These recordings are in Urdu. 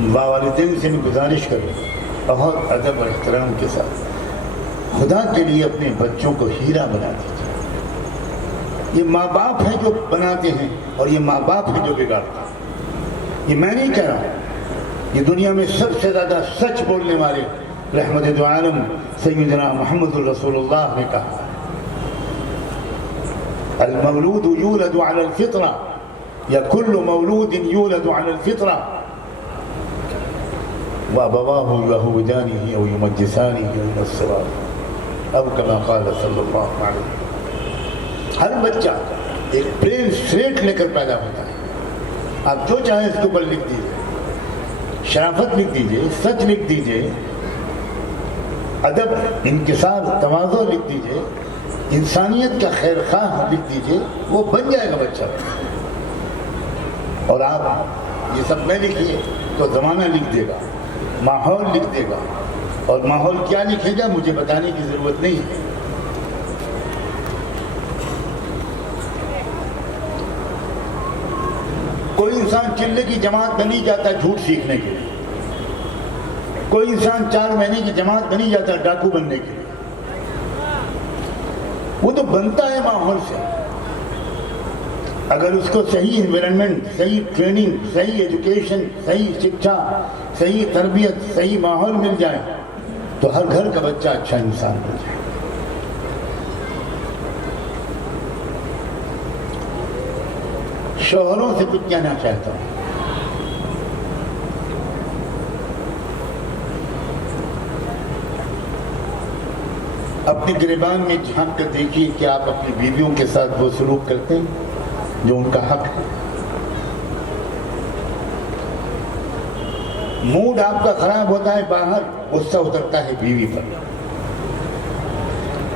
والدین سے بھی گزارش کروں بہت ادب اور احترام کے ساتھ خدا کے لیے اپنے بچوں کو ہیرا بنا دیجیے۔ یہ ماں باپ ہیں جو بناتے ہیں اور یہ ماں باپ ہیں جو بگاڑتے ہیں۔ یہ میں نہیں کہہ رہا ہوں، یہ دنیا میں سب سے زیادہ سچ بولنے والے رحمت دو عالم سیدنا محمد الرسول اللہ نے کہا، المولود یولد علی الفطرہ یا کل مولود یولد علی الفطرہ وابواہ یہودانہ او یمجسانہ او ینصرانہ او کما قال صلی اللہ علیہ وسلم۔ ہر بچہ ایک پلین سلیٹ لے کر پیدا ہوتا ہے، آپ جو چاہیں اس کے اوپر لکھ دیجیے، شرافت لکھ دیجیے، سچ لکھ دیجیے، ادب، انکسار، تواضع لکھ دیجیے، انسانیت کا خیر خواہ لکھ دیجیے، وہ بن جائے گا بچہ۔ اور آپ یہ سب نہ لکھیے تو زمانہ لکھ دے گا، ماحول لکھ دے گا، اور ماحول کیا لکھے گا مجھے بتانے کی ضرورت نہیں ہے۔ کوئی انسان چلے کی جماعت بنی جاتا ہے جھوٹ سیکھنے کے لیے، کوئی انسان 4 مہینے کی جماعت بنی جاتا ہے ڈاکو بننے کے لیے۔ وہ تو بنتا ہے ماحول سے، اگر اس کو صحیح انوائرنمنٹ، صحیح ٹریننگ، صحیح ایجوکیشن، صحیح شکشا، صحیح تربیت، صحیح ماحول مل جائے تو ہر گھر کا بچہ اچھا انسان بن جائے۔ شوہروں سے کچھ کہنا چاہتا ہوں، اپنی گریبان میں جھانک کر دیکھیے کہ آپ اپنی بیویوں کے ساتھ وہ سلوک کرتے ہیں جو ان کا حق ہے۔ موڈ آپ کا خراب ہوتا ہے باہر، غصہ اترتا ہے بیوی پر،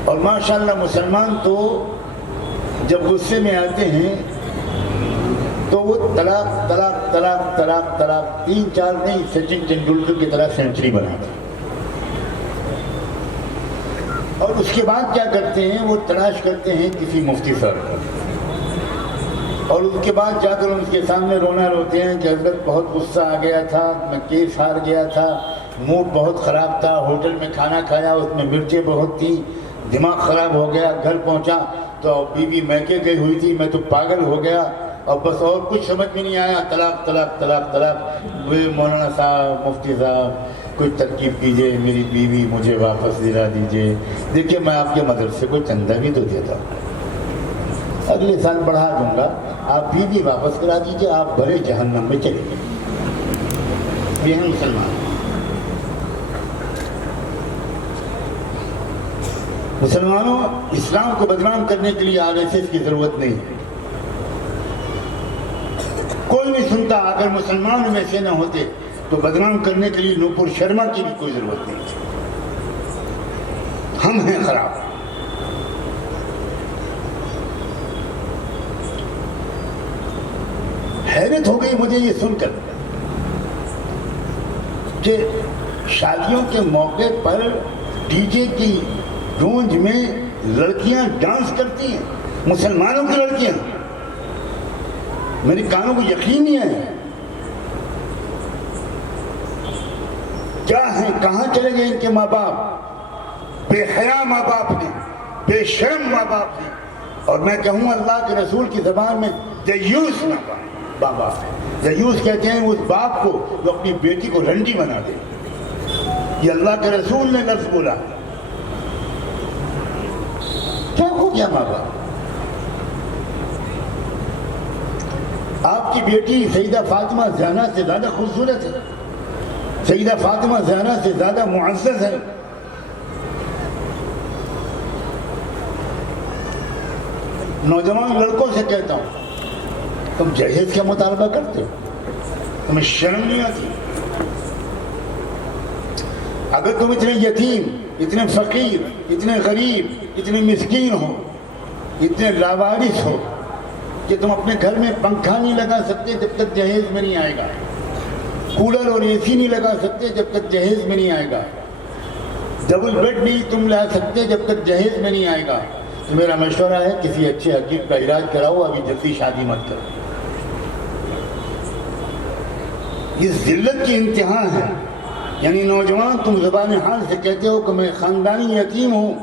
اور ماشاءاللہ مسلمان تو جب غصے میں آتے ہیں تو وہ طلاق طلاق طلاق طلاق طلاق 3-4 نہیں، سچن تندولکر کی طرح سینچری بناتے ہیں، اور اس کے بعد کیا کرتے ہیں، وہ تلاش کرتے ہیں کسی مفتی صاحب کو، اور اس کے بعد جا کر ان کے سامنے رونا روتے ہیں کہ حضرت بہت غصہ آ گیا تھا، میں کیس ہار گیا تھا، موڈ بہت خراب تھا، ہوٹل میں کھانا کھایا اس میں مرچیں بہت تھی، دماغ خراب ہو گیا، گھر پہنچا تو بیوی میکے گئی ہوئی تھی، میں تو پاگل ہو گیا، اور بس اور کچھ سمجھ میں نہیں آیا، طلاق طلاق طلاق طلاق۔ مولانا صاحب، مفتی صاحب، کوئی ترکیب کیجئے، میری بیوی مجھے واپس دلا دیجئے، دیکھیے میں آپ کے مدرسے کو چندہ بھی تو دیتا ہوں، اگلے سال بڑھا دوں گا، آپ بیوی واپس کرا دیجئے، آپ بھرے جہنم میں چلے گئے۔ یہ ہیں مسلمان۔ مسلمانوں، اسلام کو بدنام کرنے کے لیے RSS کی ضرورت نہیں ہے، کوئی نہیں سنتا، اگر مسلمان میں سے نہ ہوتے تو بدنام کرنے کے لیے نوپور شرما کی بھی کوئی ضرورت نہیں ہے، ہم ہیں خراب۔ حیرت ہو گئی مجھے یہ سن کر کہ شادیوں کے موقع پر ڈی جے کی گونج میں لڑکیاں ڈانس کرتی ہیں، مسلمانوں کی لڑکیاں، میرے کانوں کو یقین نہیں ہے، کیا ہیں، کہاں چلے گئے ان کے ماں باپ؟ بے حیا ماں باپ ہیں، بے شرم ماں باپ ہیں، اور میں کہوں اللہ کے رسول کی زبان میں دیوس ماں باپ ہے۔ دیوس کہتے ہیں اس باپ کو جو اپنی بیٹی کو رنڈی بنا دے، یہ اللہ کے رسول نے لفظ بولا۔ کیا ہو گیا ماں باپ؟ آپ کی بیٹی سیدہ فاطمہ زہرا سے زیادہ خوبصورت ہے، سیدہ فاطمہ زہرا سے زیادہ معزز ہے۔ نوجوان لڑکوں سے کہتا ہوں، تم جہیز کا مطالبہ کرتے ہو، تمہیں شرم نہیں آتی؟ اگر تم اتنے یتیم، اتنے فقیر، اتنے غریب، اتنے مسکین ہو، اتنے لاوارث ہو کہ تم اپنے گھر میں پنکھا نہیں لگا سکتے جب تک جہیز میں نہیں آئے گا، کولر اور اے سی نہیں لگا سکتے جب تک جہیز میں نہیں آئے گا، ڈبل بیڈ نہیں تم لا سکتے جب تک جہیز میں نہیں آئے گا، تو میرا مشورہ ہے کسی اچھے حکیم کا علاج کراؤ، ابھی جلدی شادی مت کرو۔ یہ ذلت کی انتہا ہے. یعنی نوجوان تم زبان حال سے کہتے ہو کہ میں خاندانی یتیم ہوں,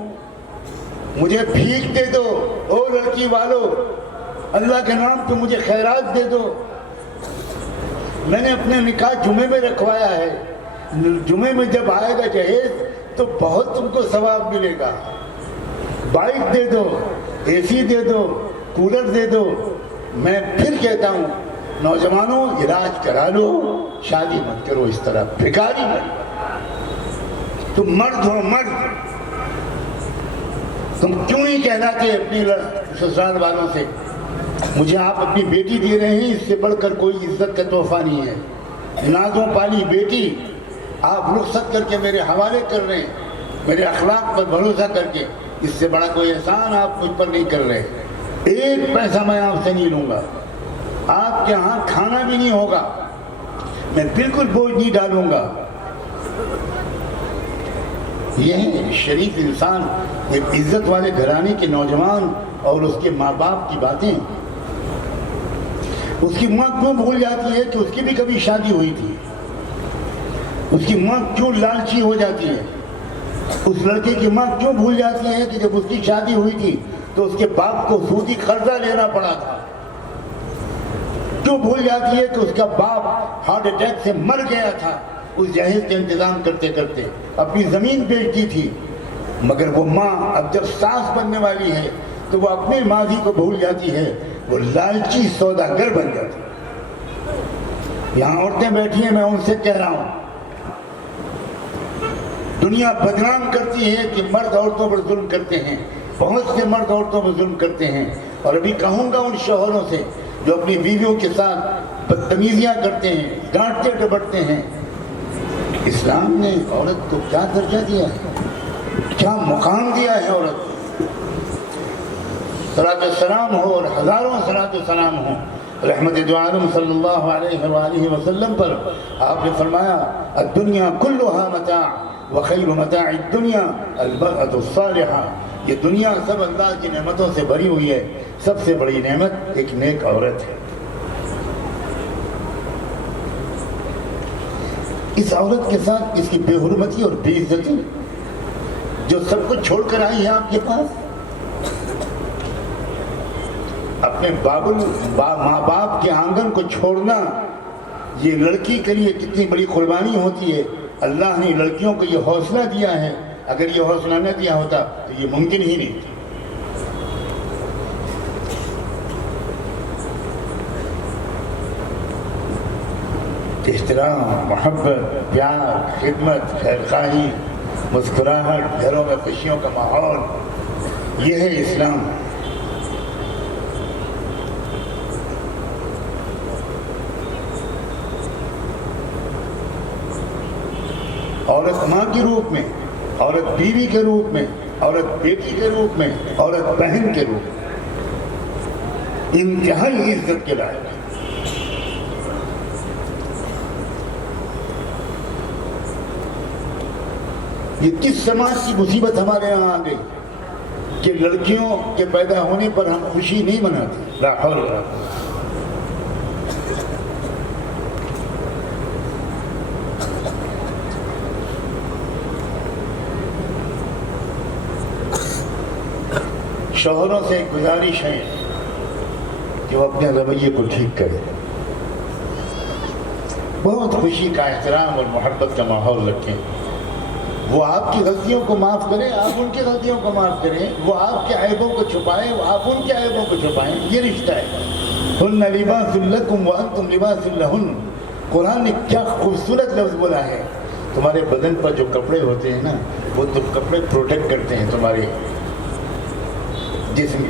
مجھے بھیک دے دو, او لڑکی والو اللہ کے نام پہ مجھے خیرات دے دو. میں نے اپنے نکاح جمعے میں رکھوایا ہے, جمعے میں جب آئے گا جہیز تو بہت تم کو ثواب ملے گا. بائک دے دو, اے سی دے دو, کولر دے دو. میں پھر کہتا ہوں نوجوانوں علاج کرا لو, شادی مت کرو اس طرح بھکاری بن. تم مرد ہو مرد, تم کیوں نہیں کہلاتے اپنی سسرال والوں سے مجھے آپ اپنی بیٹی دے رہے ہیں, اس سے بڑھ کر کوئی عزت کا تحفہ نہیں ہے. نازوں پالی بیٹی آپ رخصت کر کے میرے حوالے کر رہے ہیں, میرے اخلاق پر بھروسہ کر کے. اس سے بڑا کوئی احسان آپ مجھ پر نہیں کر رہے. ایک پیسہ میں آپ سے نہیں لوں گا, آپ کے ہاں کھانا بھی نہیں ہوگا, میں بالکل بوجھ نہیں ڈالوں گا. یہ ہے شریف انسان, ایک عزت والے گھرانے کے نوجوان اور اس کے ماں باپ کی باتیں. اس کی ماں کیوں بھول جاتی ہے کہ اس کی بھی کبھی شادی ہوئی تھی؟ اس کی ماں کیوں لالچی ہو جاتی ہے؟ اس لڑکے کی ماں کیوں بھول جاتی ہے کہ جب اس کی شادی ہوئی تھی تو اس کے باپ کو سودی قرضہ لینا پڑا تھا؟ کیوں بھول جاتی ہے کہ اس کا باپ ہارٹ اٹیک سے مر گیا تھا اس جہیز کے انتظام کرتے کرتے, اپنی زمین بیچ دی تھی؟ مگر وہ ماں اب جب ساس بننے والی ہے تو وہ اپنے ماضی کو بھول جاتی ہے, وہ لالچی سوداگر بن جاتی ہے. یہاں عورتیں بیٹھی ہیں, میں ان سے کہہ رہا ہوں دنیا بدنام کرتی ہے کہ مرد عورتوں پر ظلم کرتے ہیں, بہت سے مرد عورتوں پر ظلم کرتے ہیں. اور ابھی کہوں گا ان شوہروں سے جو اپنی بیویوں کے ساتھ بدتمیزیاں کرتے ہیں, ڈانٹتے ڈپٹتے ہیں. اسلام نے عورت کو کیا درجہ دیا ہے, کیا مقام دیا ہے عورت کو. صلاۃ السلام ہو اور ہزاروں صلاۃ السلام ہو رحمت دو عالم صلی اللہ علیہ وآلہ وسلم پر. آپ نے فرمایا الدنیا کلھا متاع وخیر متاع الدنیا المرأة الصالحہ. یہ دنیا سب اللہ کی نعمتوں سے بھری ہوئی ہے, سب سے بڑی نعمت ایک نیک عورت ہے. اس عورت کے ساتھ اس کی بے حرمتی اور بے عزتی جو سب کچھ چھوڑ کر آئی ہے آپ کے پاس, اپنے ماں باپ کے آنگن کو چھوڑنا یہ لڑکی کے لیے کتنی بڑی قربانی ہوتی ہے. اللہ نے لڑکیوں کو یہ حوصلہ دیا ہے, اگر یہ حوصلہ نہ دیا ہوتا تو یہ ممکن ہی نہیں تھا. احترام, محبت, پیار, خدمت, خیرخواہی, مسکراہٹ, گھروں میں خوشیوں کا ماحول, یہ ہے اسلام. عورت ماں کے روپ میں, عورت بیوی کے روپ میں, عورت بیٹی کے روپ میں, عورت بہن کے روپ میں انتہائی عزت کے لائق ہے. یہ کس سماج کی مصیبت ہمارے یہاں آ گئی کہ لڑکیوں کے پیدا ہونے پر ہم خوشی نہیں مناتے. لا حول ولا قوت. شوہروں سے ایک گزارش ہے کہ وہ اپنے رویے کو ٹھیک کرے, بہت خوشی کا, احترام اور محبت کا ماحول رکھیں. وہ آپ کی غلطیوں کو معاف کریں, آپ ان کی غلطیوں کو معاف کریں. وہ آپ کے عیبوں کو چھپائیں, وہ آپ ان کے عیبوں کو چھپائیں. یہ رشتہ ہے. ہن لباس لکم وانتم لباس لہن. قرآن نے کیا خوبصورت لفظ بولا ہے. تمہارے بدن پر جو کپڑے ہوتے ہیں نا, وہ تو کپڑے پروٹیکٹ کرتے ہیں تمہارے جسم